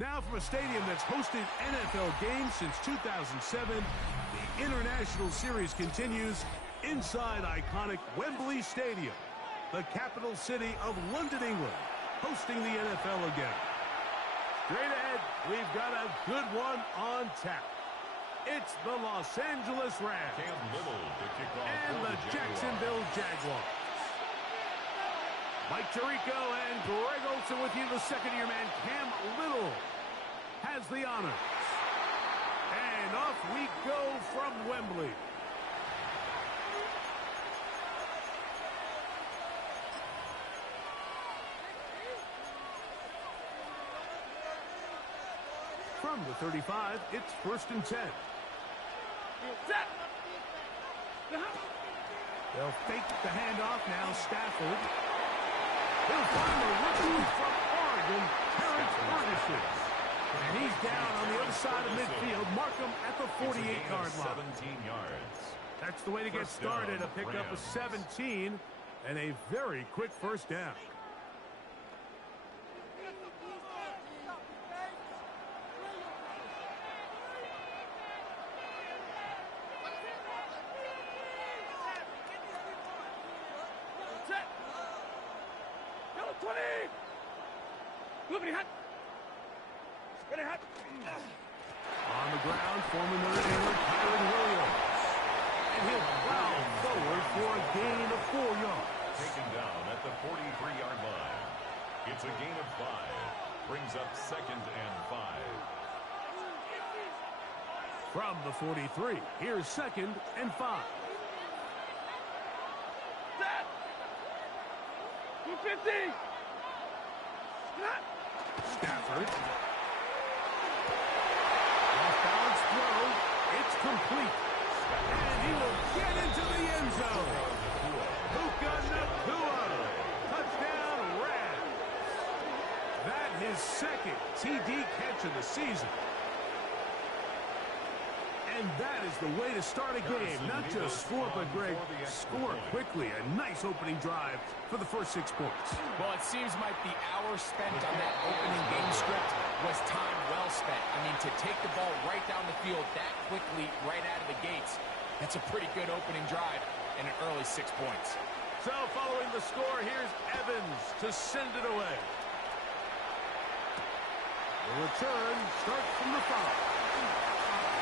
Now from a stadium that's hosted NFL games since 2007, the International Series continues inside iconic Wembley Stadium, the capital city of London, England, hosting the NFL again. Straight ahead, we've got a good one on tap. It's the Los Angeles Rams and the Jacksonville Jaguars. Mike Tirico and Greg Olsen with you. The second-year man, Cam Little, has the honors. And off we go from Wembley. From the 35, it's 1st and 10. They'll fake the handoff now. Stafford. He'll find the rookie from Oregon, Terrence Ferguson. And he's down on the other side of midfield. Mark him at the 48-yard line. 17 yards. That's the way to get started. A pickup of 17 and a very quick first down. On the ground, former Notre Dame Kyron Williams. And he'll plow forward for a gain of 4 yards. Taken down at the 43-yard line. It's a gain of 5. Brings up 2nd and 5. From the 43, here's 2nd and 5. 250. Stafford. Off-balance throw. It's complete. And he will get into the end zone. Puka Nacua. Touchdown, Rams. That his 2nd TD catch of the season. And that is the way to start a game. Not just score, but, Greg, score quickly. A nice opening drive for the first 6 points. Well, it seems like the hour spent on that opening game script was time well spent. I mean, to take the ball right down the field that quickly, right out of the gates, that's a pretty good opening drive and an early 6 points. So, following the score, here's Evans to send it away. The return starts from the 5.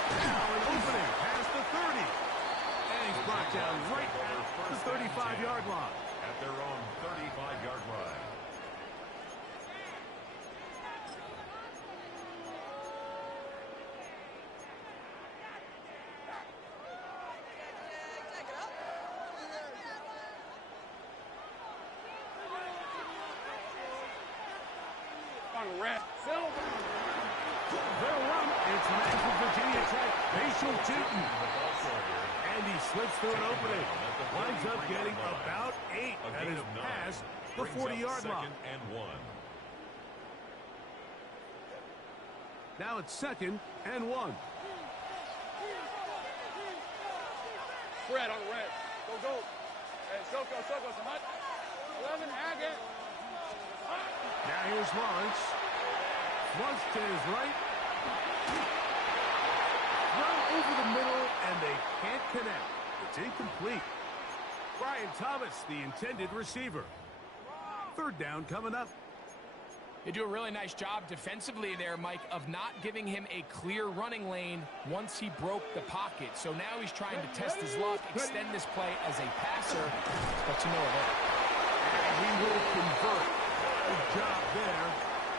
Now an opening past the 30. And he's brought down right at the 35-yard line. At their own 35-yard line. On red. They'll run. It's National Virginia Tech, Facial Tootin. And he slips through an opening. Winds up getting about 8. That is past the 40-yard line. 2nd and 1. Now it's 2nd and 1. Red on red. Go. Hey, Soko, Samat. 11, Agate. Now here's Lawrence. Lawrence to his right. Run over the middle, and they can't connect. It's incomplete. Brian Thomas, the intended receiver. 3rd down coming up. They do a really nice job defensively there, Mike, of not giving him a clear running lane once he broke the pocket. So now he's trying to test his luck, extend this play as a passer, but to no avail. And he will convert. Good job there.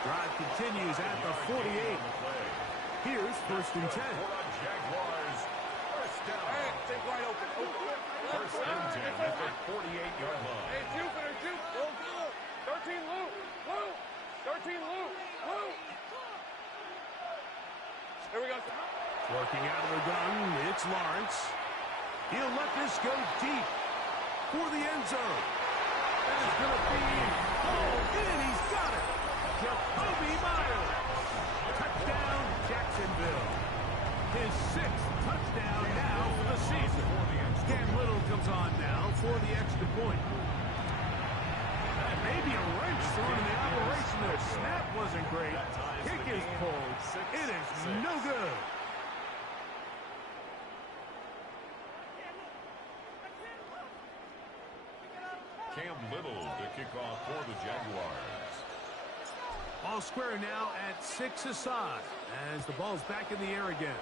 Drive continues at the 48. Here's first and 10. Jaguars. First down. Hey, stay wide open. First and 10 at the 48-yard line. Hey, Jupiter, Go. 13 loop. 13 loop. Here we go. Working out of the gun, it's Lawrence. He'll let this go deep for the end zone. That is going to be hauled in. He's got it. Jacoby Myers. Touchdown, Jacksonville. His 6th touchdown now for the season. Cam Little comes on now for the extra point. Maybe a wrench thrown in the operation there. Snap wasn't great. Kick is pulled. It is no good. Cam Little to kick off for the Jaguars. All square now at 6 aside as the ball's back in the air again.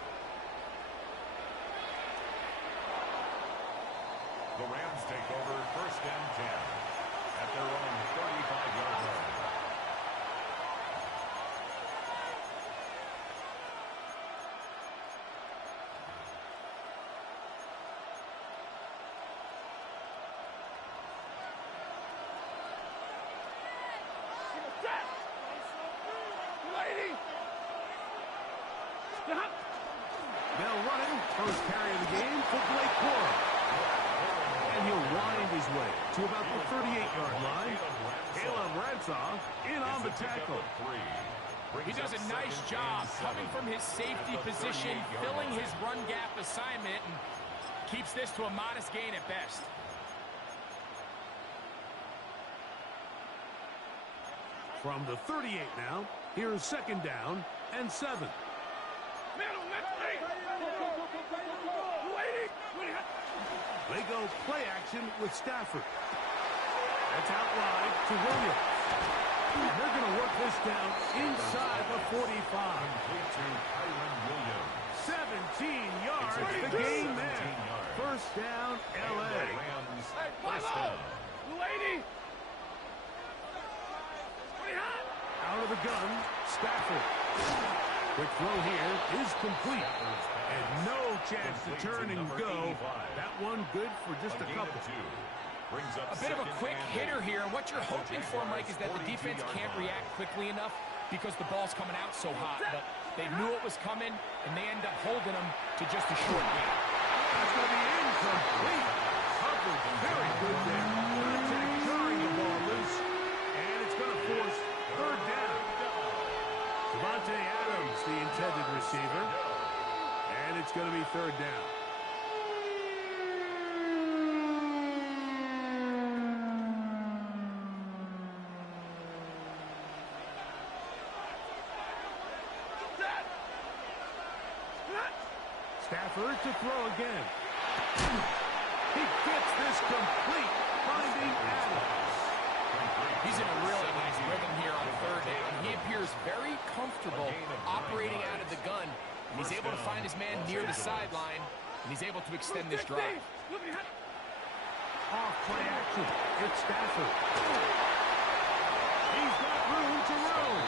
The Rams take over first and 10 at their own 35-yard line. Bell running. First carry of the game for Blake Cora. And he'll wind his way to about the 38-yard line. Caleb Ransaw in on the tackle. He does a nice job coming from his safety position, filling his run gap assignment, and keeps this to a modest gain at best. From the 38 now, here's second down and 7. They go play action with Stafford. That's out wide to Williams. And they're going to work this down inside the 45. Complete to Kyron Williams. 17 yards. The game there. First down, L.A. Rams, first down. Out of the gun, Stafford. Quick throw here is complete. And no chance to turn and go. That one good for just a couple. A bit of a quick hitter here. And what you're hoping for, Mike, is that the defense can't react quickly enough because the ball's coming out so hot. But they knew it was coming, and they end up holding them to just a short gain. That's going to be incomplete. Coverage very good there. Contact jarring the ball loose. And it's going to force third down. Devontae Adams, the intended receiver. And it's going to be third down. Stafford to throw again. He gets this complete, finding Adams. He's in a really nice rhythm here on third down. He appears very comfortable operating out of the gun. And he's able to find his man near the sideline, and he's able to extend this drive. Off play action. It's Stafford. He's got room to roam.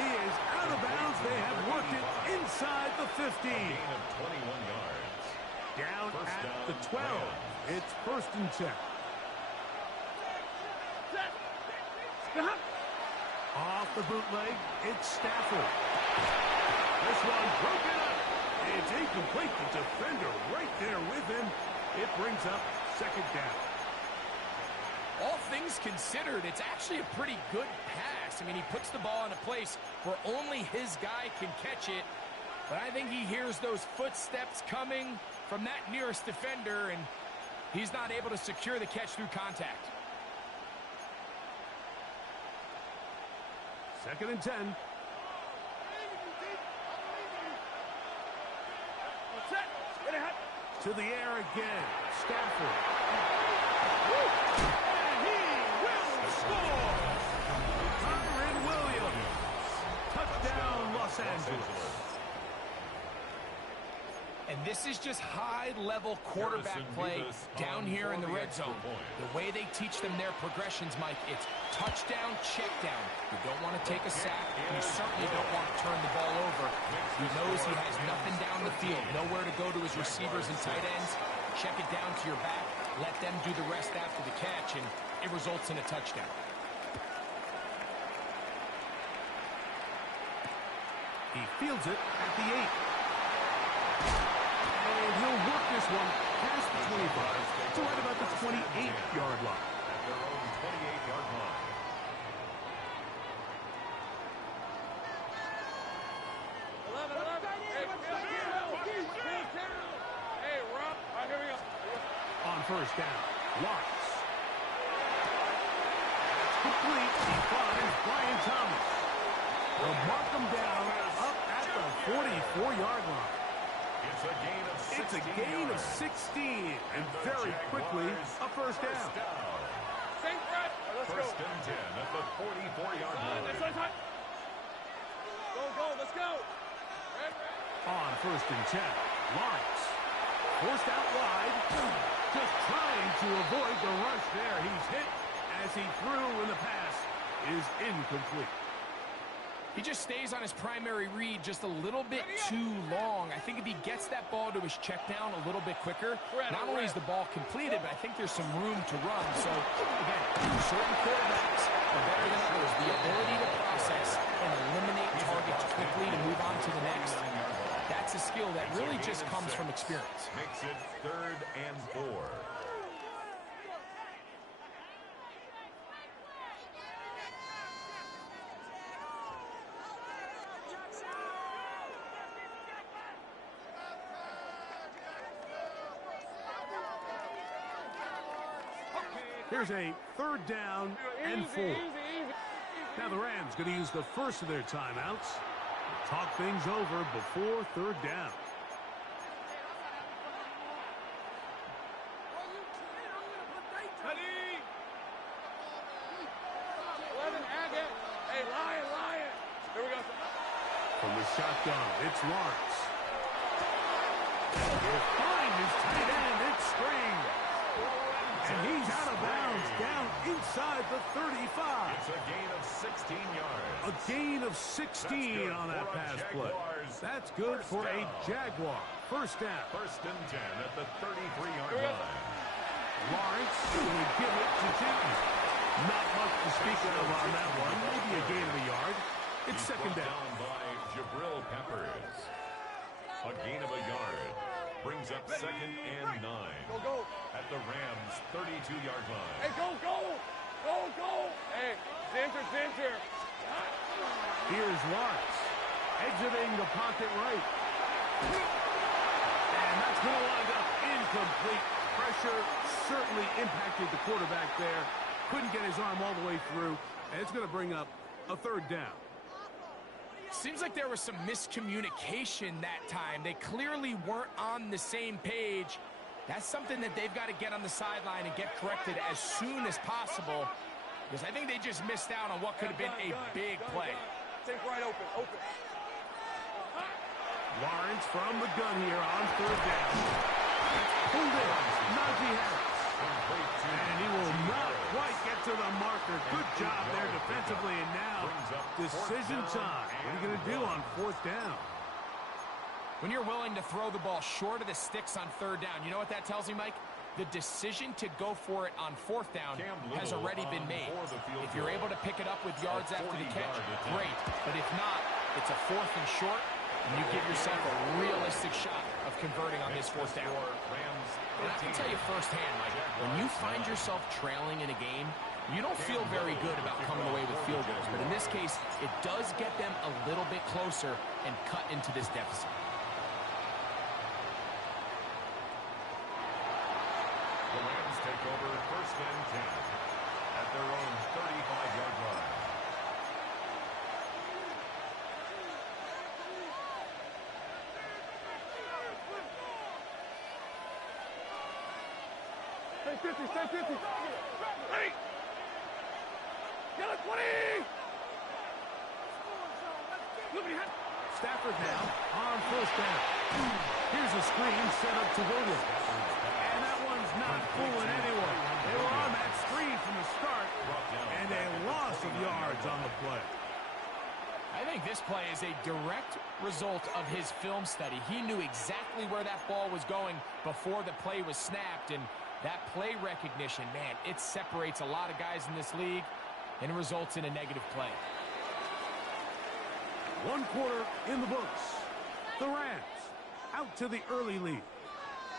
He is out of bounds. They have worked it inside the 15. Gain of 21 yards. Down at the 12. It's first and 10. Off the bootleg, it's Stafford. This one broken up. It's incomplete. The defender right there with him. It brings up second down. All things considered, it's actually a pretty good pass. I mean, he puts the ball in a place where only his guy can catch it. But I think he hears those footsteps coming from that nearest defender, and he's not able to secure the catch through contact. Second and 10. To the air again. Stafford. And he will score. Kyron Williams. Touchdown, Los Angeles. And this is just high-level quarterback play down here in the red zone. The way they teach them their progressions, Mike, it's touchdown, check down. You don't want to take a sack, and you certainly don't want to turn the ball over. He knows he has nothing down the field, nowhere to go to his receivers and tight ends. Check it down to your back, let them do the rest after the catch, and it results in a touchdown. He fields it at the 8. And he'll work this one past the 25 to right about the 28-yard line. At their own 28-yard line. On first down, Lawrence. That's complete. He finds Brian Thomas. They'll mark him down up at the 44-yard line. It's a gain of 16. It's a gain of 16, and very quickly a first down. First and 10 at the 44-yard line. Go, let's go. On first and 10, Lawrence. Forced out wide. Just trying to avoid the rush there. He's hit as he threw, and the pass is incomplete. He just stays on his primary read just a little bit too long. I think if he gets that ball to his check down a little bit quicker, not only is the ball completed, but I think there's some room to run. So, again, certain quarterbacks are better than others. The ability to process and eliminate targets quickly to move on to the next. That's a skill that really just comes from experience. Makes it 3rd and 4. Here's a 3rd down and 4. Now the Rams going to use the first of their timeouts. Talk things over before 3rd down. From the shotgun, it's Lawrence. He'll find his tight end. It's Spring. And he's out of bounds down inside the 35. It's a gain of 16 yards. A gain of 16 on that pass play. That's good for a Jaguar. First down. First and 10 at the 33-yard line. Lawrence going to give it to Jenkins. Not much to speak of on that one. Maybe a gain of a yard. It's second down. By Jabril Peppers. A gain of a yard. Brings up 2nd and 9. Go. At the Rams' 32-yard line. Hey, go. Hey, Ginger. Here's Lawrence. Exiting the pocket right. And that's going to wind up incomplete. Pressure certainly impacted the quarterback there. Couldn't get his arm all the way through. And it's going to bring up a 3rd down. Seems like there was some miscommunication that time. They clearly weren't on the same page. That's something that they've got to get on the sideline and get corrected as soon as possible, because I think they just missed out on what could have been a big play. Take right open. Lawrence from the gun here on 3rd down. Pulled in. Najee Harris. And he will not quite get to the marker. Good job there defensively. And now, decision time. What are you going to do on 4th down? When you're willing to throw the ball short of the sticks on 3rd down, you know what that tells me, Mike? The decision to go for it on 4th down has already been made. If you're able to pick it up with yards after the catch, great. But if not, it's a 4th and short, and you give yourself a realistic shot of converting on this 4th down. And I can tell you firsthand, Mike, when you find yourself trailing in a game, you don't feel very good about coming away with field goals. But in this case, it does get them a little bit closer and cut into this deficit. The Rams take over 1st and 10 at their own 35-yard line. Stay 50. Ready. Get it, 20. Stafford now on 1st down. Here's a screen set up to Williams. And that one's not fooling anyone. They were on that screen from the start, and a loss of yards on the play. I think this play is a direct result of his film study. He knew exactly where that ball was going before the play was snapped, and that play recognition, man, it separates a lot of guys in this league and results in a negative play. One quarter in the books. The Rams out to the early lead.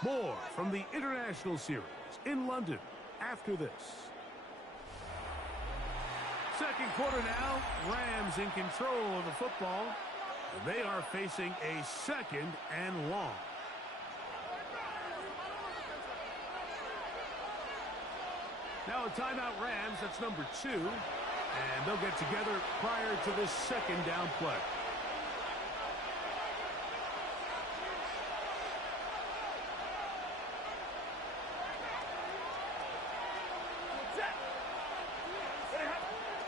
More from the International Series in London after this. Second quarter now. Rams in control of the football. They are facing a second and long. Now a timeout Rams, that's number 2. And they'll get together prior to this second down play.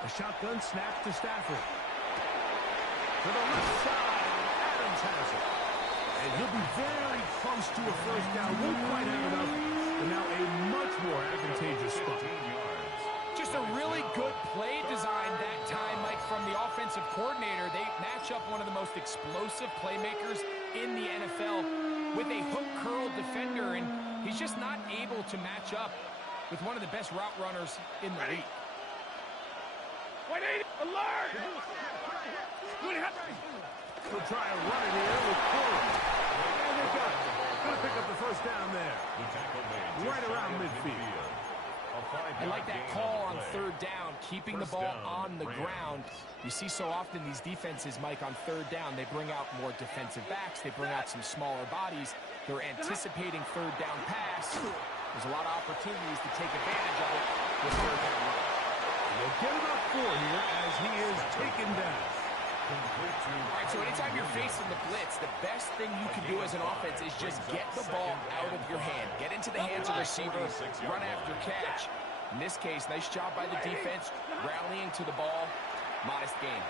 A shotgun snap to Stafford. To the left side, Adams has it. And he'll be very close to a first down. Won't quite have enough. And now a much more advantageous spot. Just a really good play design that time, Mike, from the offensive coordinator. They match up one of the most explosive playmakers in the NFL with a hook curl defender, and he's just not able to match up with one of the best route runners in the league. 180, alert! He'll try a run here with Corey. And they got it. Going to pick up the first down there. Right around midfield. I like that call on third down, keeping the ball on the ground. You see so often these defenses, Mike, on third down, they bring out more defensive backs. They bring out some smaller bodies. They're anticipating third down pass. There's a lot of opportunities to take advantage of it with third down run. They'll get about 4 here as he is taken down. All right, so anytime you're facing the blitz, the best thing you can do as an offense is just get the ball out of your hand. Get into the hands of the receiver, run after catch. In this case, nice job by the defense, rallying to the ball. Modest gain.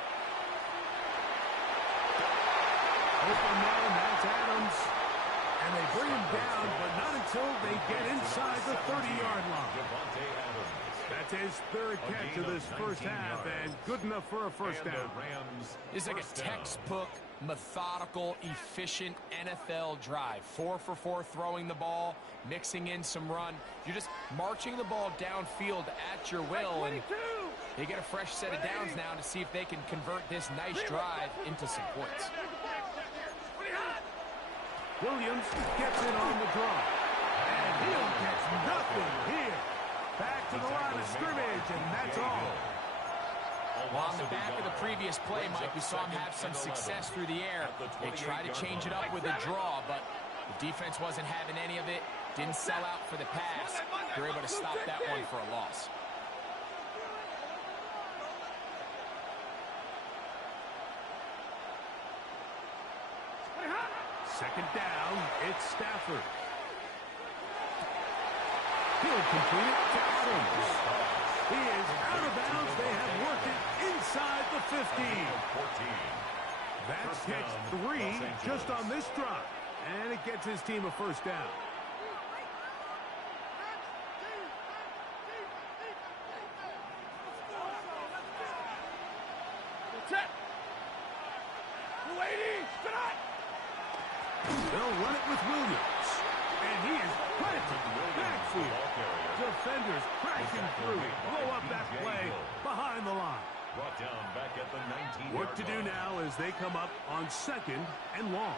Open man, that's Adams. And they bring him down, but not until they get inside the 30-yard line. That's his third catch of this first half, and good enough for a first down. This is like a textbook, methodical, efficient NFL drive. 4 for 4 throwing the ball, mixing in some run. You're just marching the ball downfield at your will, and they get a fresh set of downs now to see if they can convert this nice drive into some points. Williams gets in on the draw, and he'll catch nothing here. Back to the line of scrimmage, and that's all. Well, on the back of the previous play, Mike, we saw him have some success through the air. They tried to change it up with a draw, but the defense wasn't having any of it. Didn't sell out for the pass. They're able to stop that one for a loss. Second down, it's Stafford. He'll complete it to Adams. He is out of bounds. They have worked it inside the 15. That's catch 3 just on this drive. And it gets his team a first down. They'll run it with Williams. And he is planted backfield. Defenders crashing through. Blow up that play behind the line. Brought down back at the 19. Work to do now as they come up on second and long.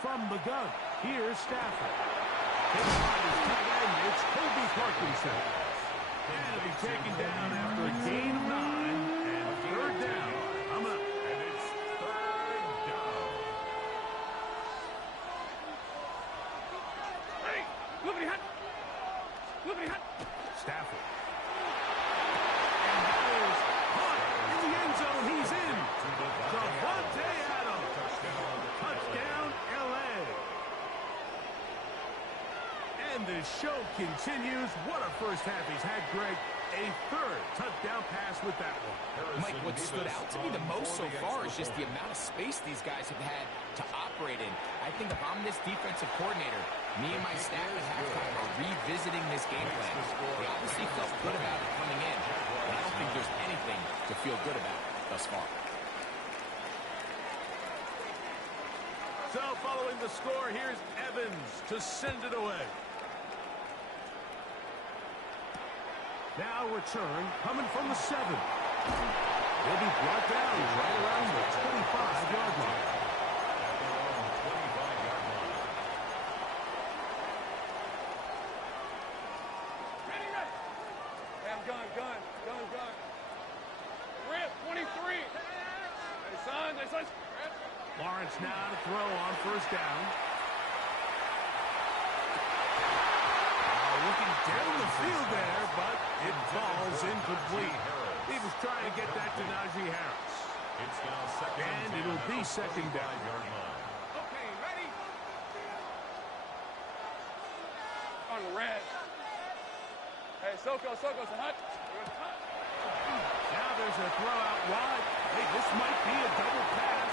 From the gun, here's Stafford. It's Kobe Parkinson. And it'll be taken down after a gain of 9 and third down. Coming up. And it's third down. Stafford. And that is caught in the end zone. He's in. Davante Adams. Touchdown, L.A. And And the show continues. What a first half he's had, Greg. A third touchdown pass with that one. Mike, what stood out to me the most so far is just the amount of space these guys have had to operate in. I think if I'm this defensive coordinator, me and my staff at halftime are revisiting this game plan. They obviously felt good about it coming in, and I don't think there's anything to feel good about thus far. So following the score, here's Evans to send it away. Now return coming from the 7. He'll be brought down right around the 25-yard line. Ready, ready. Hey, I'm gun. Rip, 23. Hey, son. Lawrence now to throw on first down. Looking down the field there, but it falls incomplete. He was trying to get that to Najee Harris. It's now second and it'll be second down. Okay, ready? On the red. Hey, Soko, hut. Now there's a throw out wide. Hey, this might be a double pass.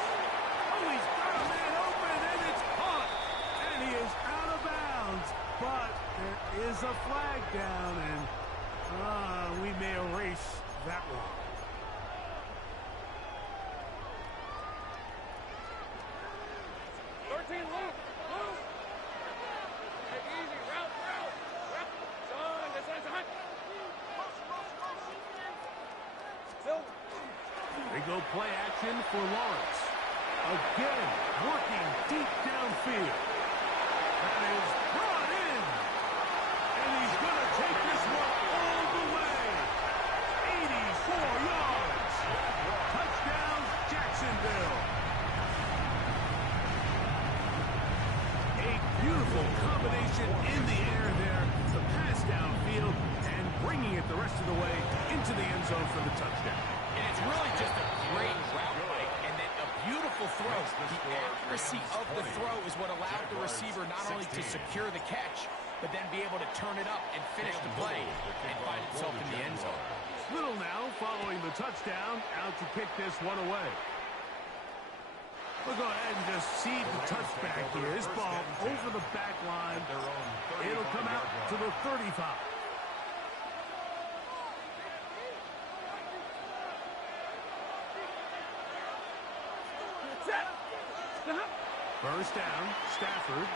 Oh, he's got a man open, and it's caught. And he is out of bounds. But there is a flag down, and we may erase that one. Luke. Hey, easy, route. Son, this is a hunt. They go play action for Lawrence. Again, working deep downfield. That is brought in. And he's going to take this one all the way. 84 yards. Touchdown, Jacksonville. A beautiful combination in the air there. The pass downfield and bringing it the rest of the way into the end zone for the touchdown. And it's really just a great route play and then a beautiful throw. The accuracy of the throw is what allowed the receiver not only to secure the catch, but then be able to turn it up and finish the play and find himself in the end zone. Little now following the touchdown, out to kick this one away. We'll go ahead and just seed the touchback here. This ball over the back line. It'll come out to the 35. First down, Stafford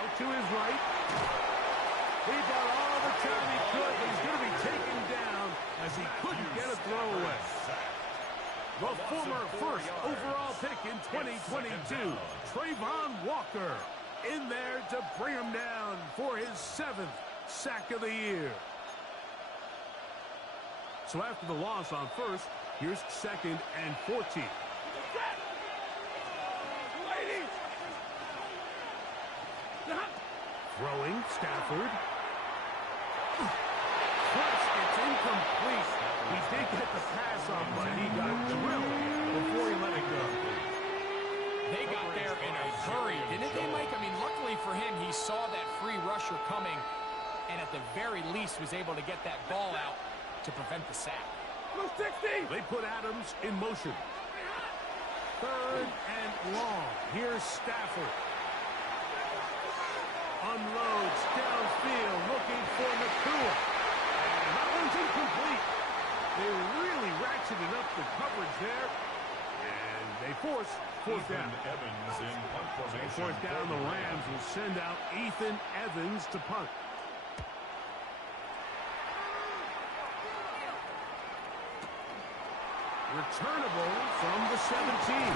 out to his right. He got all the time he could, but he's going to be taken down as he couldn't get a throw away. The former first overall pick in 2022, Trayvon Walker, in there to bring him down for his 7th sack of the year. So after the loss on first, here's 2nd and 14. Throwing, Stafford. First, it's incomplete. He did get the pass off, but he got drilled before he let it go. They got there in a hurry, didn't they, Mike? I mean, luckily for him, he saw that free rusher coming, and at the very least was able to get that ball out to prevent the sack. 60. They put Adams in motion. 3rd and long. Here's Stafford. Unloads downfield, looking for Nakua. And that one's incomplete. They really ratcheted up the coverage there. And they force fourth down. Evans in punt formation. Fourth down, the Rams will send out Ethan Evans to punt. Returnable from the 17. And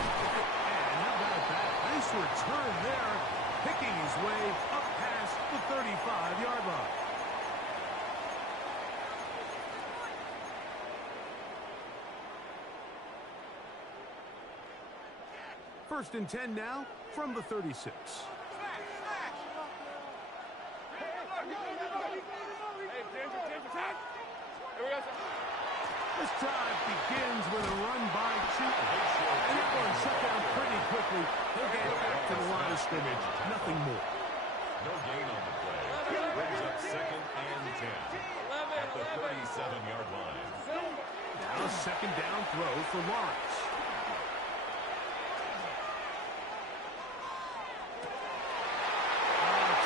how about that? Nice return there, picking his way up past the 35-yard line. First and 10 now from the 36. This drive begins with a run by Chuton. And that one shut down pretty quickly. He'll get back to the line of scrimmage. Nothing more. No gain on the play. second and 10 at the 37-yard line. Now a second down throw for Lawrence.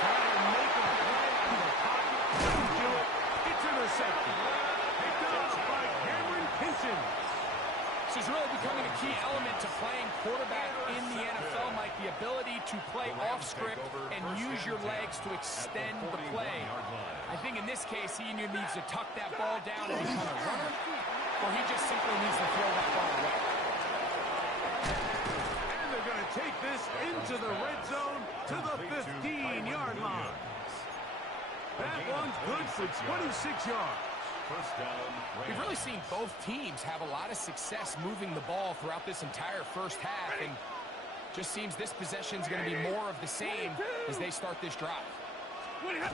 Trying to make a play in the pocket. Doesn't do it. It's intercepted. Picked up by Cameron Kinson. This is really becoming a key element to playing quarterback in the NFL, Mike. The ability to play off script and use your legs to extend the play. I think in this case, he either needs to tuck that ball down and become a runner, or he just simply needs to throw that ball away. And they're going to take this into the red zone to the 15-yard line. That one's good for 26 yards. First down. We've really seen both teams have a lot of success moving the ball throughout this entire first half, and just seems this possession is going to be more of the same as they start this drive. Stafford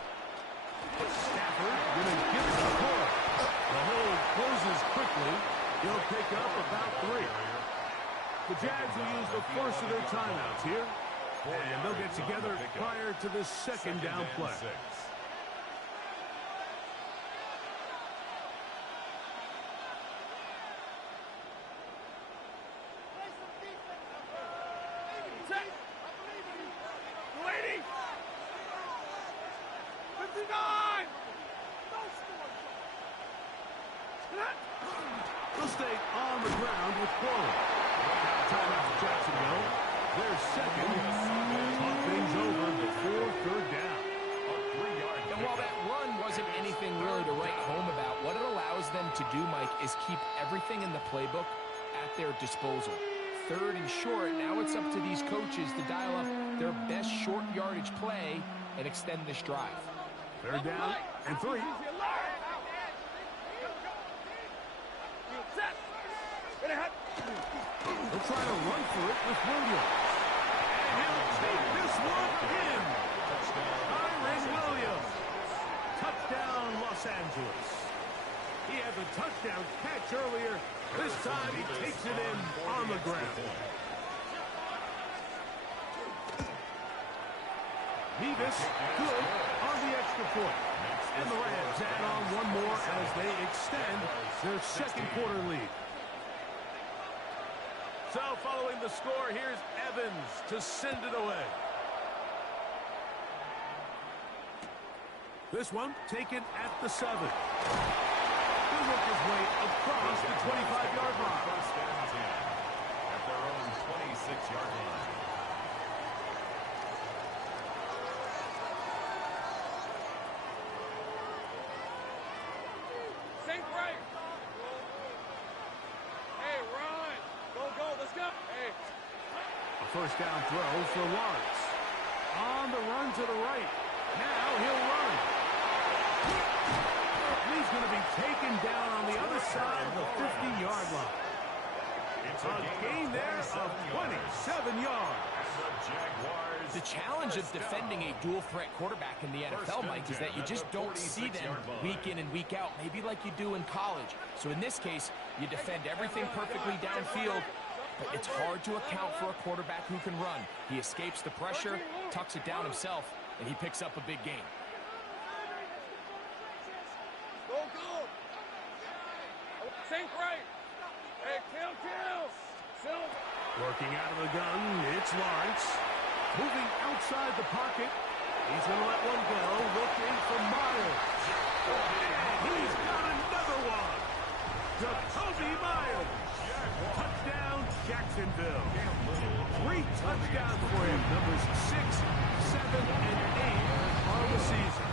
going to give it the ball. The hole closes quickly. He'll pick up about 3. The Jags will use the first of their timeouts here, and they'll get together prior to this second down play. They'll stay on the ground with Quillen. Timeout to Jacksonville. Their second. Talk things over before third down. And while that run wasn't anything really to write home about, what it allows them to do, Mike, is keep everything in the playbook at their disposal. Third and short, now it's up to these coaches to dial up their best short yardage play and extend this drive. Third down and 3. They'll try to run for it with Williams. And he'll take this one in. Kyren Williams. Touchdown, Los Angeles. He had the touchdown catch earlier. This time he takes it in on the ground. Nevis good on the extra point. And the Rams add on one more as they extend their second quarter lead. So following the score, here's Evans to send it away. This one taken at the 7. He'll work his way across the 25-yard line. First and 10 at their own 26-yard line. Sink right. Hey, run. Go, let's go. Hey. A first down throw for Lawrence. On the run to the right. Now he'll run. He's going to be taken down on the other side of the 50-yard line. It's A gain there of 27 yards. The challenge of defending a dual-threat quarterback in the NFL, Mike, is that you just don't see them week in and week out, maybe like you do in college. So in this case, you defend everything perfectly downfield, but it's hard to account for a quarterback who can run. He escapes the pressure, tucks it down himself, and he picks up a big gain. Go. Sink right. Hey, kill. Silver. Working out of the gun, it's Lawrence. Moving outside the pocket. He's going to let one go. Looking for Myers. And he's got another one. Jacoby Myers. Touchdown, Jacksonville. 3 touchdowns for him. Numbers 6, 7, and 8 on the season.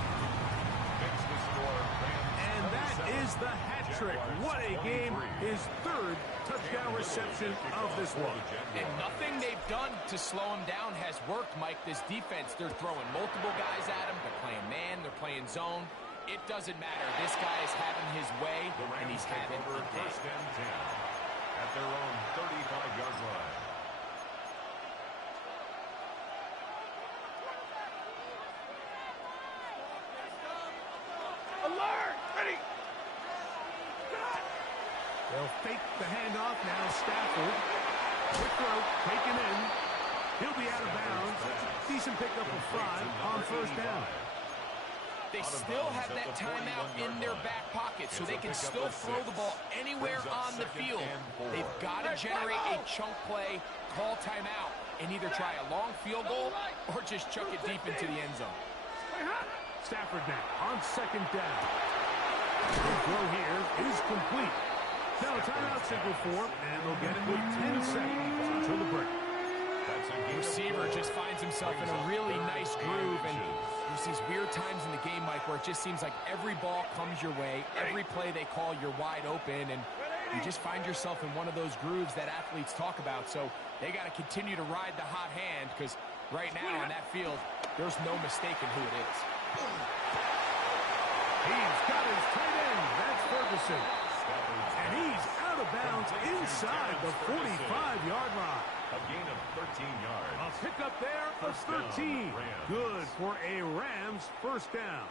And that is the hat trick. What a game. His 3rd touchdown reception of this one. And nothing they've done to slow him down has worked, Mike. This defense, they're throwing multiple guys at him. They're playing man, they're playing zone. It doesn't matter. This guy is having his way, and he's having a day. First and 10 at their own 35-yard line. Alert. Ready. They'll fake the handoff now. Stafford. Quick throw. Taken in. He'll be out of bounds. Decent pickup of 5 on first down. they still have that timeout in their back pocket, so they can still throw the ball anywhere on the field. They've got to generate a chunk play, call timeout, and either try a long field goal or just chuck it deep into the end zone. Stafford now on second down. The throw here is complete. Now a timeout signal for, and they'll get it with 10 seconds until the break. The receiver just finds himself in a really nice groove, and there's these weird times in the game, Mike, where it just seems like every ball comes your way, every play they call, you're wide open, and you just find yourself in one of those grooves that athletes talk about. So they got to continue to ride the hot hand, because right now on that field, there's no mistaking who it is. He's got his tight end. That's Ferguson. And he's out of bounds inside the 45-yard line. A gain of 13 yards. A pickup there of 13. Good for a Rams first down.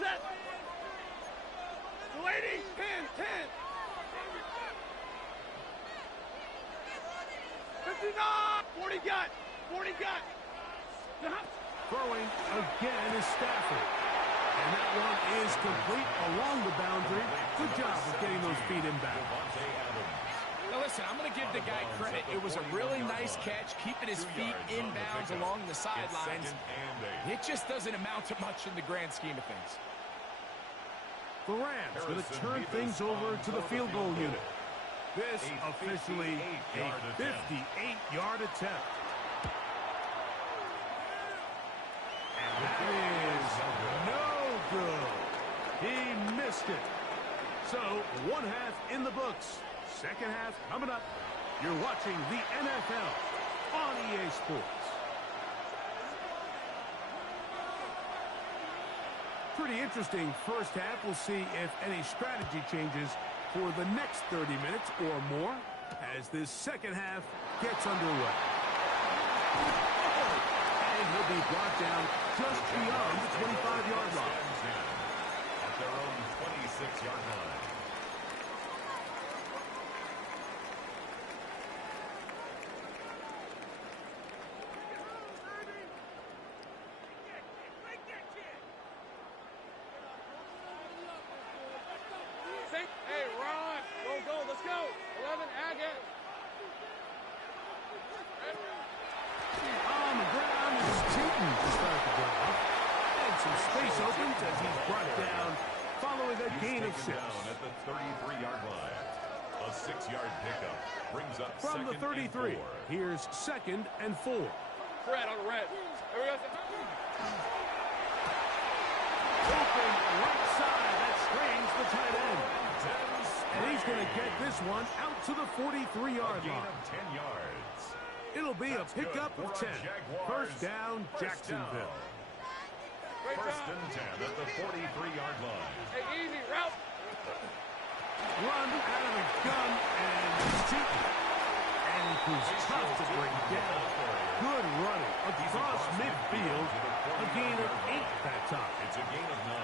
Set. 280. 10. 59. 40 got. 40 got. Throwing again is Stafford. And that one is complete along the boundary. Good job of getting those feet inbound. Now listen, I'm going to give the guy credit. It was a really nice catch, keeping his feet inbounds along the sidelines. It just doesn't amount to much in the grand scheme of things. The Rams going to turn things over to the field goal unit. This officially a 58-yard attempt. And that is no good. He missed it. So, one half in the books. Second half coming up. You're watching the NFL on EA Sports. Pretty interesting first half. We'll see if any strategy changes for the next 30 minutes or more as this second half gets underway. And he'll be brought down just beyond the 25-yard line. At their own 26-yard line. Hey, Ron. Go. Let's go. 11, Agate. On the ground is Tootin to start the drive. And some space opens as he's brought down following a gain of 6. Down at the 33-yard line. A 6-yard pickup brings up From the 33, here's 2nd and 4. Fred on the red. Here we go. Open right side. That strains the tight end. And he's going to get this one out to the 43-yard gain line. of 10 yards. It'll be a pickup of 10. First down, Jacksonville. Great First job. and 10 at the 43-yard line. Hey, easy. Route. Run out of the gun, and Tootin. And he's tough to bring down. Good running across midfield. A gain of 8 that time. It's a gain of 9.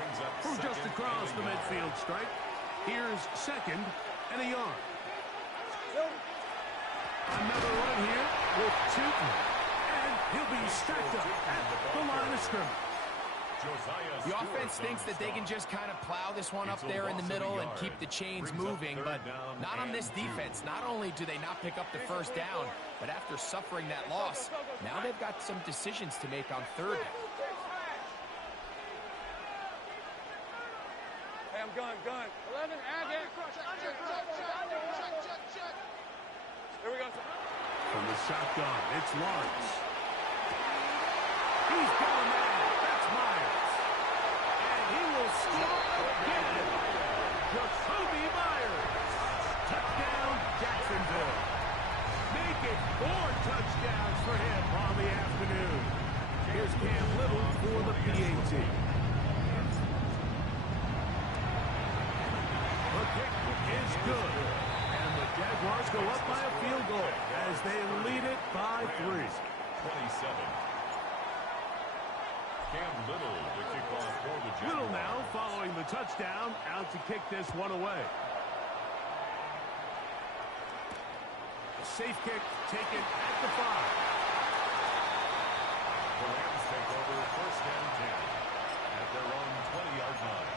Brings up From just second across and the 1. midfield stripe, here's 2nd and a yard. Another run here with Tootin. And he'll be stacked up at the line of scrimmage. The offense thinks that they can just kind of plow this one up there in the middle and keep the chains moving, but not on this defense. Not only do they not pick up the first down, but after suffering that loss, now they've got some decisions to make on third down. Hey, I'm gun. 11, Agate. Here we go. From the shotgun, it's Lawrence. He's got a man. That's Myers. And he will score again. Jacoby Myers. Touchdown, Jacksonville. Make it 4 touchdowns for him on the afternoon. Here's Cam Little for the PAT. The kick is good. And the Jaguars go up by a field goal as they lead it by 3. 27. Cam Little to kick off for the Jaguars. Little now following the touchdown, out to kick this one away. A safe kick taken at the 5. The Rams take over first and 10 at their own 20-yard line.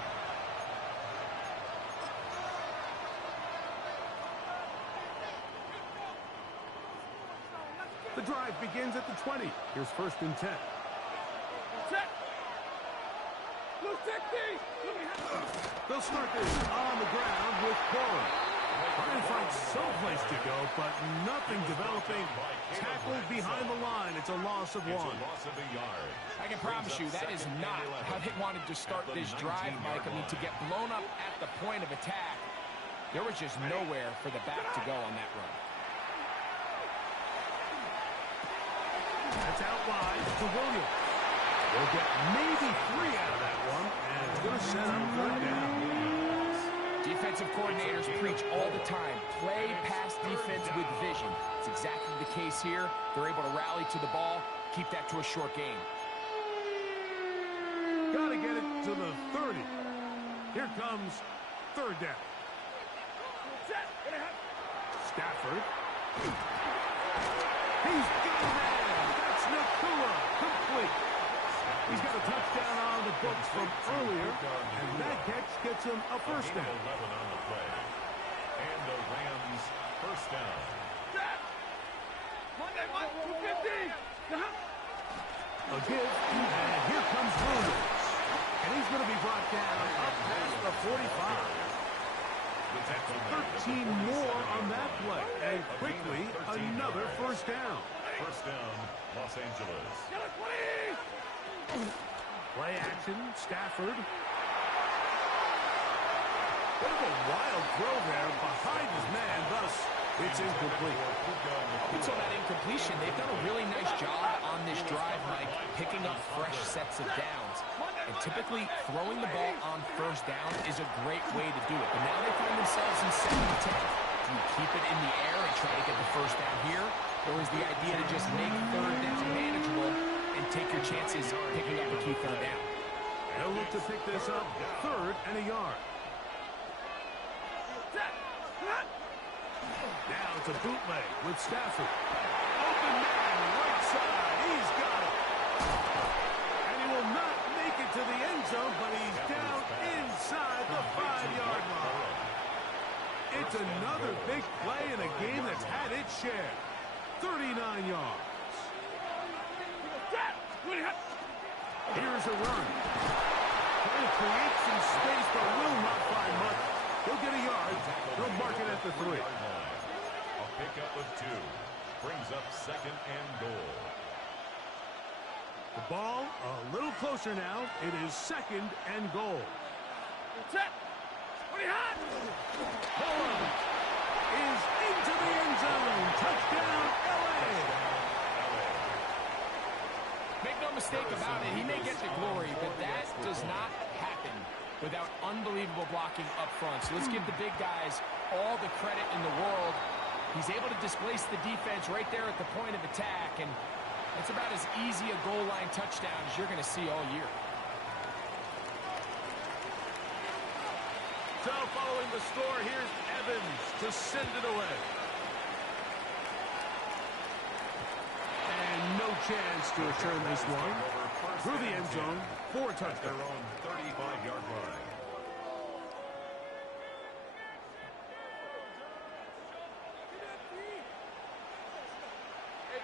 The drive begins at the 20. Here's first and 10. Check. Blue 60. They'll start this on the ground with Corey. Trying to find someplace to go, but nothing developing. Tackled behind the line. It's a loss of 1. It's a loss of a yard. I can promise you that is not how they wanted to start this drive, Mike. I mean, to get blown up at the point of attack, there was just nowhere for the back to go on that run. That's out wide to Williams. They'll get maybe 3 out of that one, and it's going to set up third down. Defensive coordinators preach all the time, play pass defense with vision. It's exactly the case here. They're able to rally to the ball, keep that to a short game. Got to get it to the 30. Here comes third down. Stafford. He's got a man. That's Nakua. Complete. He's got a touchdown on the books from earlier, and that catch gets him a first down. 11 on the play. And the Rams first down. Monday, 250. A give, and here comes Williams. And he's going to be brought down up past the 45. 13 more on that play, and quickly another first down. First down, Los Angeles. Play action, Stafford. Bit of a wild throw there behind his man, thus it's incomplete. So that incompletion, they've done a really nice job on this drive, Mike, picking up fresh sets of downs. And typically, throwing the ball on first down is a great way to do it. But now they find themselves in 2nd and 10. Do you keep it in the air and try to get the first down here? Or is the idea to just make third down manageable and take your chances picking up a key third down? They'll look to pick this up, 3rd and a yard. Now it's a bootleg with Stafford. Open man, right side, he's got it. And he will not make it to the end zone, but he's down inside the 5-yard line. It's another big play in a game that's had its share. 39 yards. Here's a run. Trying to create some space, but will not find much. He'll get a yard. They'll mark it at the 3. A pickup of 2 brings up 2nd and goal. The ball a little closer now. It is 2nd and goal. Bowen is into the end zone. Touchdown, LA. Make no mistake about it, he may get the glory, but that does not happen without unbelievable blocking up front. So let's give the big guys all the credit in the world. He's able to displace the defense right there at the point of attack, and it's about as easy a goal line touchdown as you're going to see all year. So following the score, here's Evans to send it away. And no chance to return this one. Through the end zone, 4 touchdowns. Their own 35-yard line.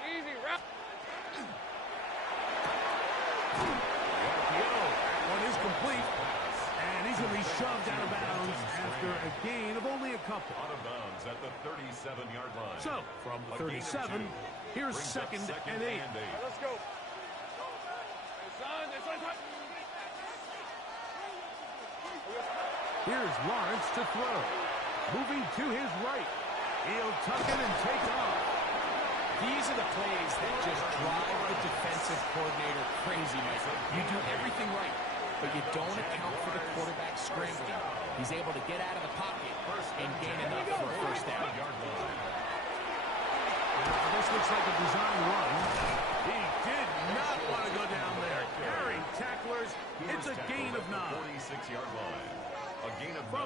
Easy, wrap. That one is complete. And he's going to be shoved out of bounds after a gain of only a couple. Out of bounds at the 37-yard line. So, from the 37, here's 2nd and 8. Let's go. Here's Lawrence to throw. Moving to his right. He'll tuck it and take off. These are the plays that just drive the defensive coordinator crazy, Michael. You do everything right, but you don't account for the quarterback scrambling. He's able to get out of the pocket and gain enough for a first down. This looks like a design run. He did not want to go down there. Carrying tackle.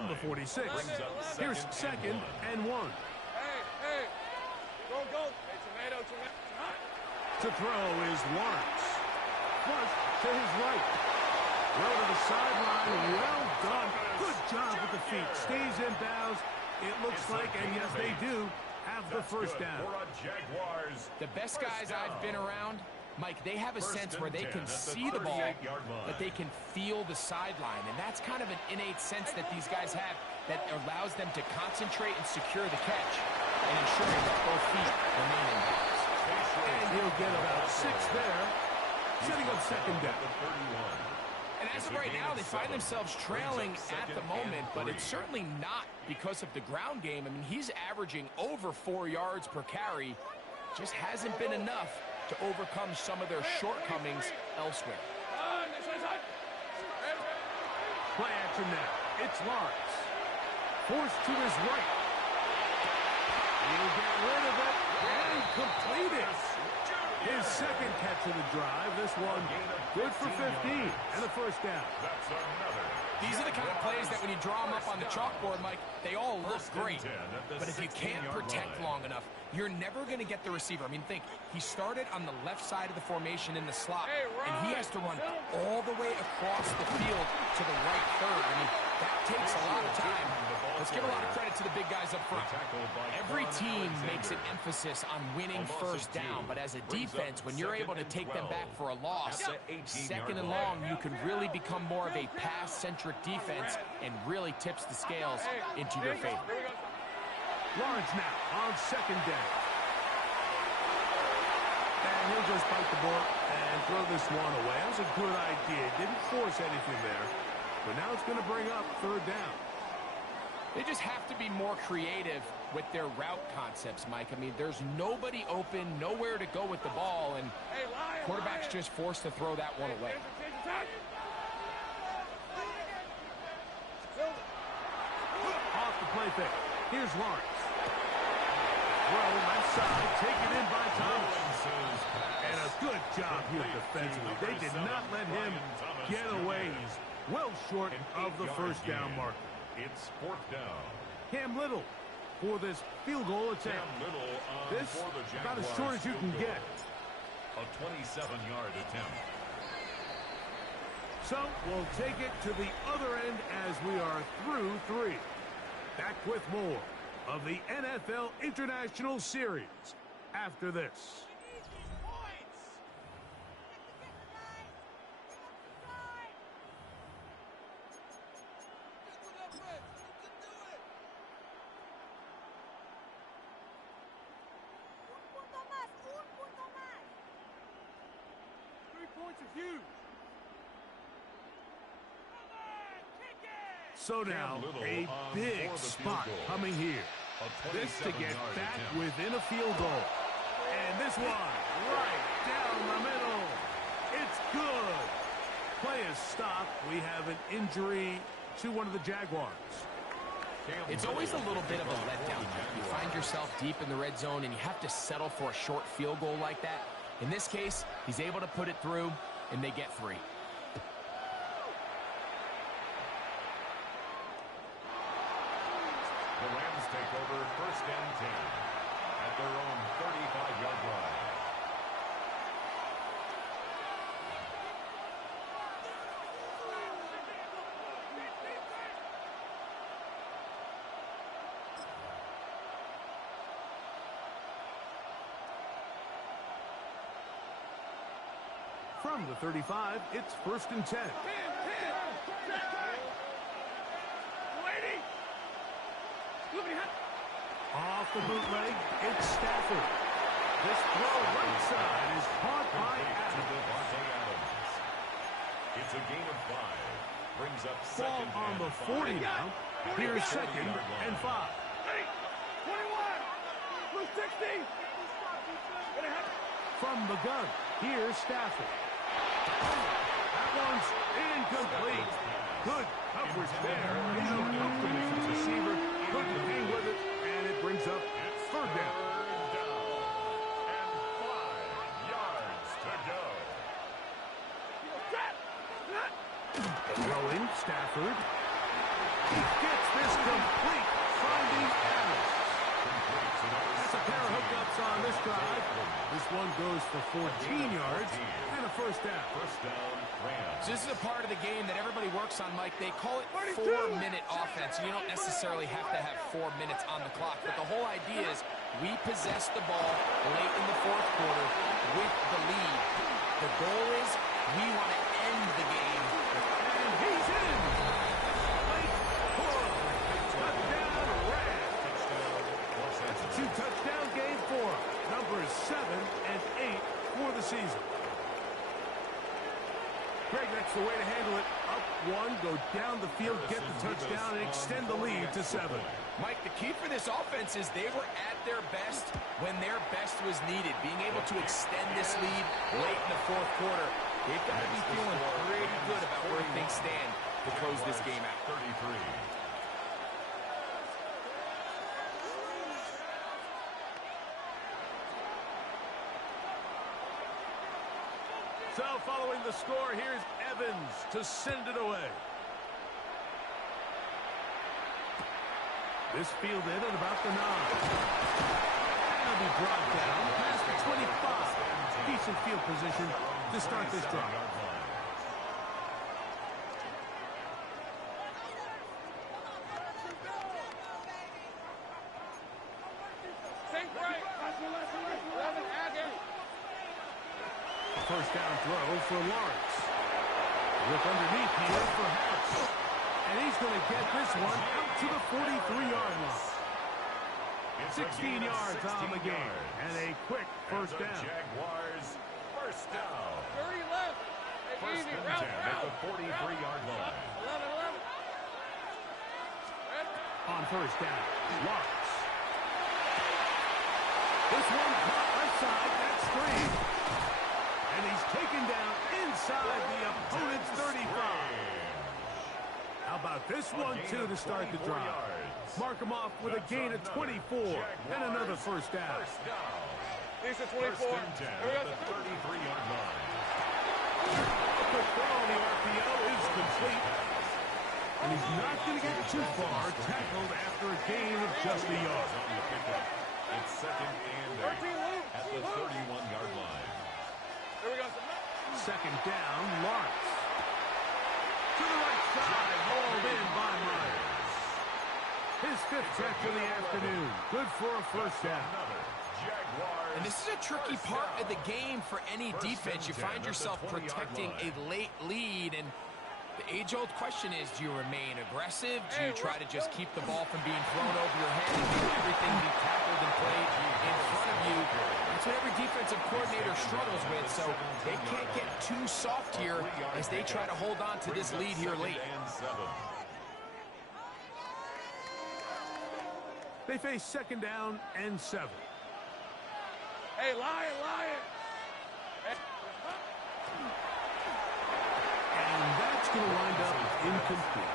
from the 46. Here's second and 1. Hey. Go. Hey, tomato. To throw is Lawrence. Flush to his right. Throw to the sideline. Well done. Good job with the feet. Stays in bounds. It looks like, and yes, they do, have the first down. The best guys I've been around, Mike, they have a sense where they can see the ball, but they can feel the sideline. And that's kind of an innate sense that these guys have that allows them to concentrate and secure the catch and ensuring that both feet remain in bounds. And he'll get about 6 there, setting up second down. And as of right now, they find themselves trailing at the moment, but it's certainly not because of the ground game. I mean, he's averaging over 4 yards per carry. Just hasn't been enough to overcome some of their shortcomings elsewhere. Play action now. It's Lawrence. Forced to his right. He'll get rid of it and complete it. His second catch of the drive. This one good for 15 and a first down. These are the kind of plays that when you draw them up on the chalkboard, Mike, they all look great. But if you can't protect long enough, you're never going to get the receiver. I mean, think, he started on the left side of the formation in the slot, and he has to run all the way across the field to the right third. I mean, that takes a lot of time. Let's give a lot of credit to the big guys up front. Every team makes an emphasis on winning first down, but as a defense, when you're able to take them back for a loss, second and long, you can really become more of a pass-centric defense and really tips the scales into your favor. Lawrence now on second down. And he'll just bite the ball and throw this one away. That was a good idea. Didn't force anything there. But now it's going to bring up third down. They just have to be more creative with their route concepts, Mike. I mean, there's nobody open, nowhere to go with the ball, and quarterback's just forced to throw that one away. Off the play fake. Here's Lawrence. Throw left side, taken in by Thomas. And a good job here defensively. They did not let him get away. He's well short of the first down marker. It's fourth down. Cam Little for this field goal attempt. This about as short as you can get. A 27-yard attempt. So we'll take it to the other end as we are through 3. Back with more of the NFL International Series after this. So now, a big spot coming here. This to get back within a field goal. And this one, right down the middle. It's good. Play is stopped. We have an injury to one of the Jaguars. It's always a little bit of a letdown. You find yourself deep in the red zone, and you have to settle for a short field goal like that. In this case, he's able to put it through, and they get 3. The Rams take over first and 10 at their own 35-yard line. From the 35, it's first and 10. Off the bootleg, it's Stafford. This throw right side is caught by Adams. It's a gain of 5. Brings up Ball second on the 40 now. Here's second and 5. 21, 60. From the gun, here's Stafford. That one's incomplete. Good coverage there. He's a good receiver. Couldn't hang with it, and it brings up third down. And 5 yards to go. Throwing Stafford. He gets this complete, finding Adams. That's a pair of hookups on this drive. This one goes for 14 yards and a first down. First down, Rams. So this is a part of the game that everybody works on, Mike. They call it 4-minute offense. You don't necessarily have to have 4 minutes on the clock, but the whole idea is we possess the ball late in the fourth quarter with the lead. The goal is we want to end the game. And he's in. Late pull. Touchdown, Rams. That's a 2-touchdown game for him. Numbers 7 and 8 for the season. Greg, that's the way to handle it. Up one, go down the field, get the touchdown, and extend the lead to 7. Mike, the key for this offense is they were at their best when their best was needed. Being able to extend this lead late in the fourth quarter, they've got to be feeling pretty good about where things stand to close this game out. 33. So following the score, here's Evans to send it away. This fielded at about the 9. And it'll be brought down past the 25. Decent field position to start this drive. Think right. 11 Aggie. First down throw for Lawrence. Look underneath here for House. And he's going to get this one out to the 43-yard line. 16 yards on the game. And a quick first down. Jaguars, first down. 30 left. First Easy. and Route, 10 at the 43-yard line. 11. Red. On first down, Lawrence. This one caught left side. That's 3. And he's taken down inside the opponent's 35. How about this one, too, to start the drive? Mark him off with a gain of 24 and another first down. These are 24. First and 10 at the 33-yard line. The throw on the RPO is complete. And he's not going to get too far, tackled after a gain of just a yard. It's second and 8 at the 31-yard line. Here we go. Second down, Lawrence. To the right side, hauled in by Myers. His 5th catch of the afternoon. Good for a first down. And this is a tricky part of the game for any defense. You find yourself protecting a late lead, and the age-old question is, do you remain aggressive? Do you try to just keep the ball from being thrown over your head and do everything be tackled and played in front of you? That's what every defensive coordinator struggles with, so they can't get too soft here as they try to hold on to this lead here late. They face second down and 7. Hey, Lion. And that's going to wind up incomplete.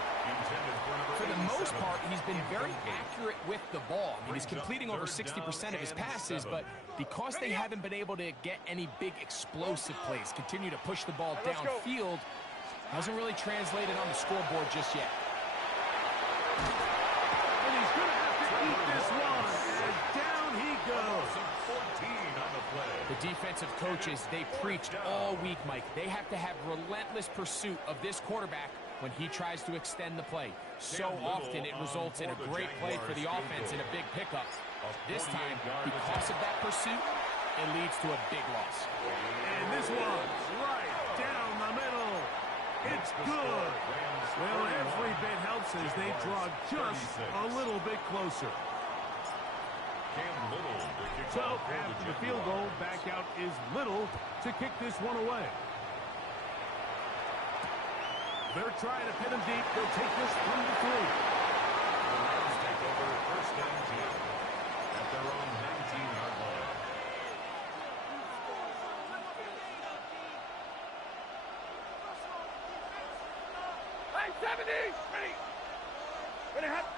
For the most part, he's been very accurate with the ball. I mean, he's completing over 60% of his passes, but because they haven't been able to get any big explosive plays, continue to push the ball downfield, hasn't really translated on the scoreboard just yet. And he's going to have to eat this one as down he goes. The defensive coaches, they preached all week, Mike. They have to have relentless pursuit of this quarterback when he tries to extend the play. So often it results in a great play for the offense and a big pickup. This time, because of that pursuit, it leads to a big loss. And this one's right down the middle. It's good. Well, every bit helps as they draw just a little bit closer. So, after the field goal, back out is Little to kick this one away. They're trying to pin him deep. They'll take this from the 3. The Rams take over first and 10 at their own 19-yard line. Hey, 70. Ready, hot.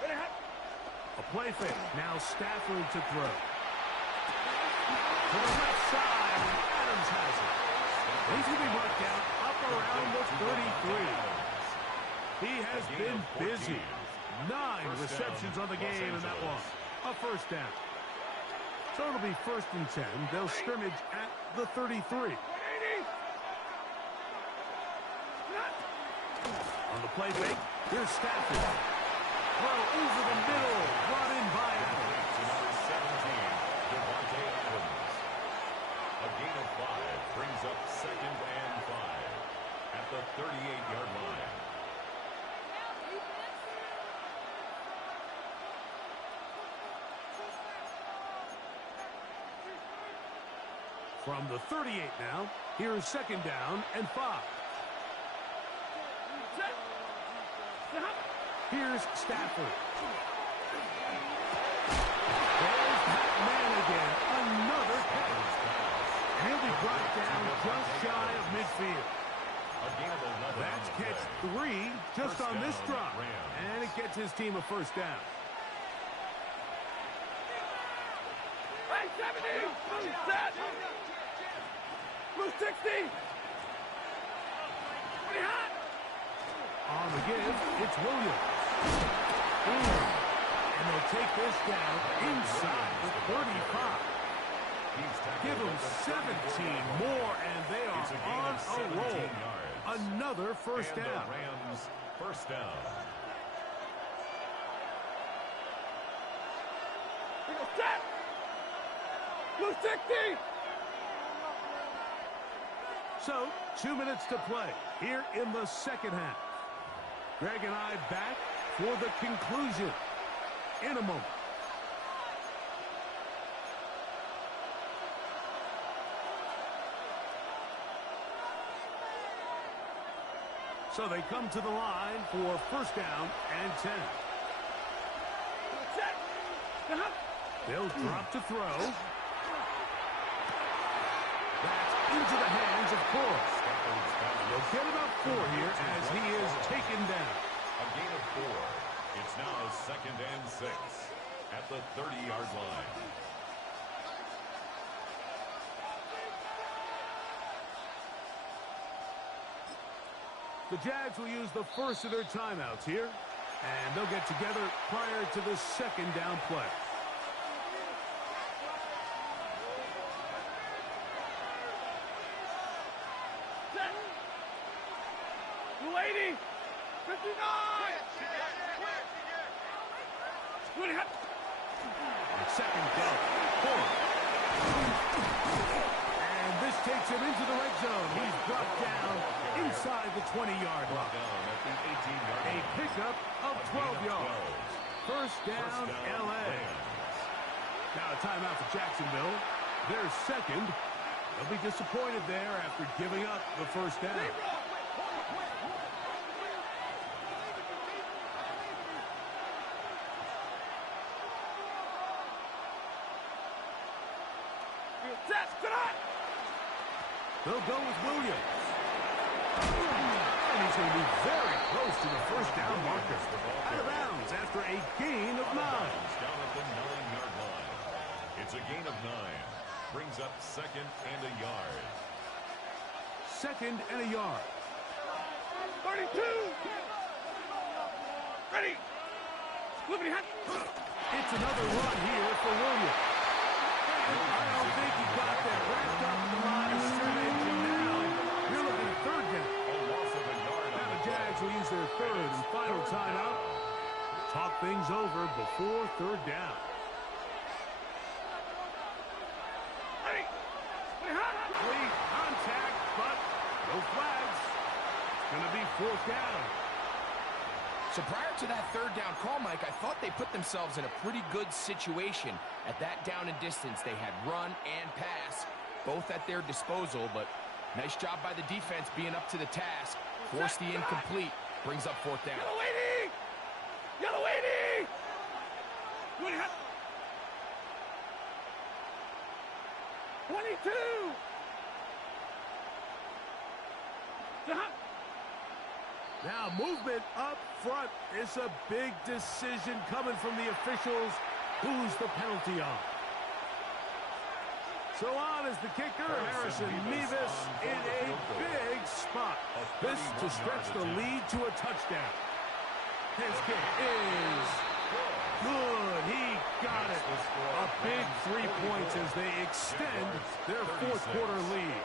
Ready, hot. A play fake. Now Stafford to throw. To the left side, and Adams has it. He's going to be marked down up around the 33. He has been busy. 9 receptions on the game in that one. A first down. So it'll be 1st and 10. They'll scrimmage at the 33. On the play fake, here's Stafford. Throw over the middle, brought in by Allen. Number 17, a gain of 5 brings up 2nd and 5 at the 38-yard line. From the 38 now, here's 2nd down and 5. Here's Stafford. There's that man again. Another catch. He'll be brought down just shy of midfield. That's catch 3 just on this drop. And it gets his team a 1st down. Hey, 70! Set! Blue 60! Pretty hot! On the give, it's Williams. And they'll take this down inside the 35. Give them 17 more, and they are on a roll. Another 1st down. Rams 1st down. Set! Blue 60! So, 2 minutes to play here in the 2nd half. Greg and I back for the conclusion in a moment. So they come to the line for 1st down and 10. They'll drop to throw. That's into the hands of Course. They'll get about 4 here as he is taken down. A gain of 4. It's now 2nd and 6 at the 30-yard line. The Jags will use the first of their timeouts here, and they'll get together prior to the 2nd down play. Lady! 59! Second down. 4. And this takes him into the red zone. He's brought down inside the 20-yard line. A pickup of 12 yards. 1st down, L.A. Now a timeout for Jacksonville. They're 2nd. They'll be disappointed there after giving up the 1st down. They'll go with Williams. And he's going to be very close to the 1st down marker. Out of bounds after a gain of 9. Down at the 9-yard line. It's a gain of 9. Brings up 2nd and a yard. 2nd and a yard. 32! Ready! It's another run here for Williams. I don't think he got that wrapped up in the line of scrimmage, and now you're looking at 3rd down. A loss of a yard. Now the Jags will use their 3rd and final timeout. Talk things over before 3rd down. Complete contact, but no flags. It's going to be 4th down. So prior to that 3rd down call, Mike, I thought they put themselves in a pretty good situation. At that down and distance, they had run and pass, both at their disposal, but nice job by the defense being up to the task. Force the incomplete, brings up 4th down. Yellow 80! Yellow 80! 22! Now movement up front. It's a big decision coming from the officials. Who's the penalty on? So on is the kicker, Harrison Mevis, in a big spot. This to stretch the lead to a touchdown. His kick is good. He got it. A big 3 points as they extend their fourth quarter lead.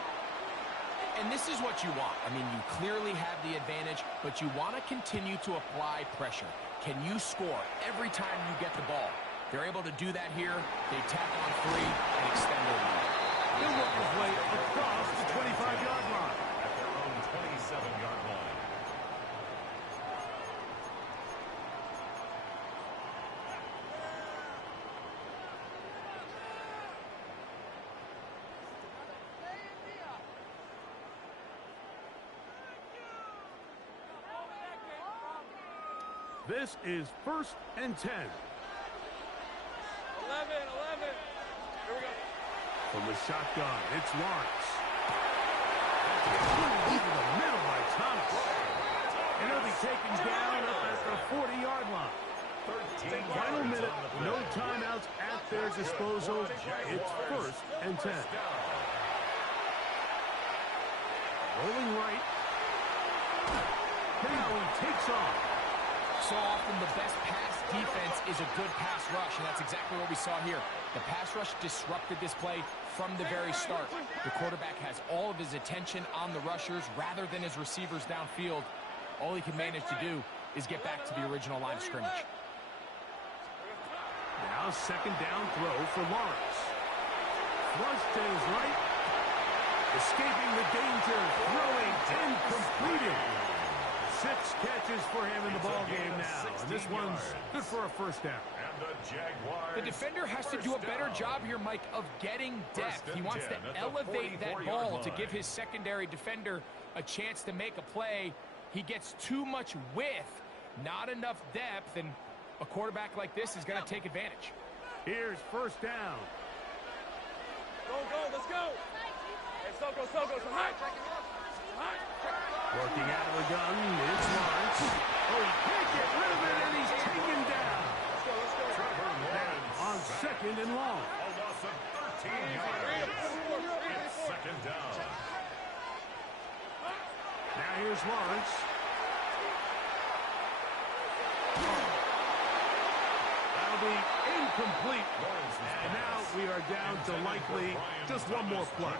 And this is what you want. I mean, you clearly have the advantage, but you want to continue to apply pressure. Can you score every time you get the ball? They're able to do that here. They tap on 3 and extend their lead. He'll work his way across the 25-yard line. At their own 27-yard line. This is 1st and 10. 11. Here we go. From the shotgun, it's Lawrence. Over the middle by Thomas. And he'll be taken down up at the 40-yard line. Final minute, no timeouts at their disposal. It's 1st and 10. Rolling right. Now he takes off. So often the best pass defense is a good pass rush, and that's exactly what we saw here. The pass rush disrupted this play from the very start. The quarterback has all of his attention on the rushers rather than his receivers downfield. All he can manage to do is get back to the original line of scrimmage. Now second down throw for Lawrence. Flush to his right. Escaping the danger. Throwing incompleted. 6 catches for him in the ball game now. And this one's good for a first down. The defender has to do a better job here, Mike, of getting depth. He wants to elevate that ball to give his secondary defender a chance to make a play. He gets too much width, not enough depth, and a quarterback like this is going to take advantage. Here's first down. Go, let's go. Hey, Soko, so high. Working out of the gun is Lawrence. Oh, he can't get rid of it, and he's taken down. Let's go. Now on second and long. A loss of 13 yards. It's second down. Now here's Lawrence. That'll be incomplete. And now we are down to likely just one more play.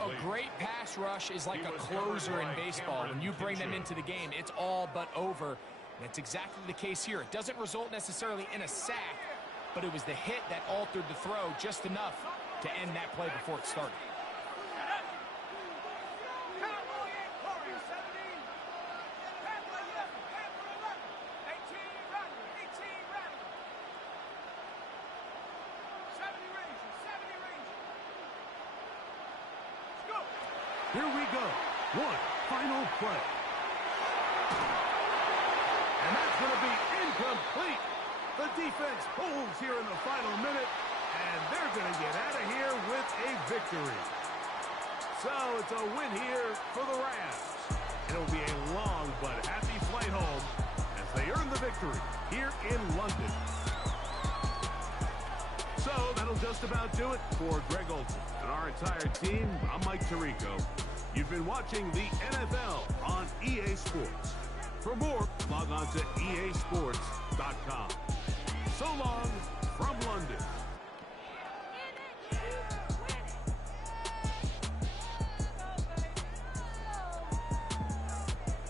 A great pass rush is like a closer in baseball. When you bring them into the game, it's all but over. And that's exactly the case here. It doesn't result necessarily in a sack, but it was the hit that altered the throw just enough to end that play before it started. Here we go. One final play. And that's going to be incomplete. The defense holds here in the final minute, and they're going to get out of here with a victory. So it's a win here for the Rams. It'll be a long but happy flight home as they earn the victory here in London. So that'll just about do it for Greg Olson and our entire team. I'm Mike Tirico. You've been watching the NFL on EA Sports. For more, log on to easports.com.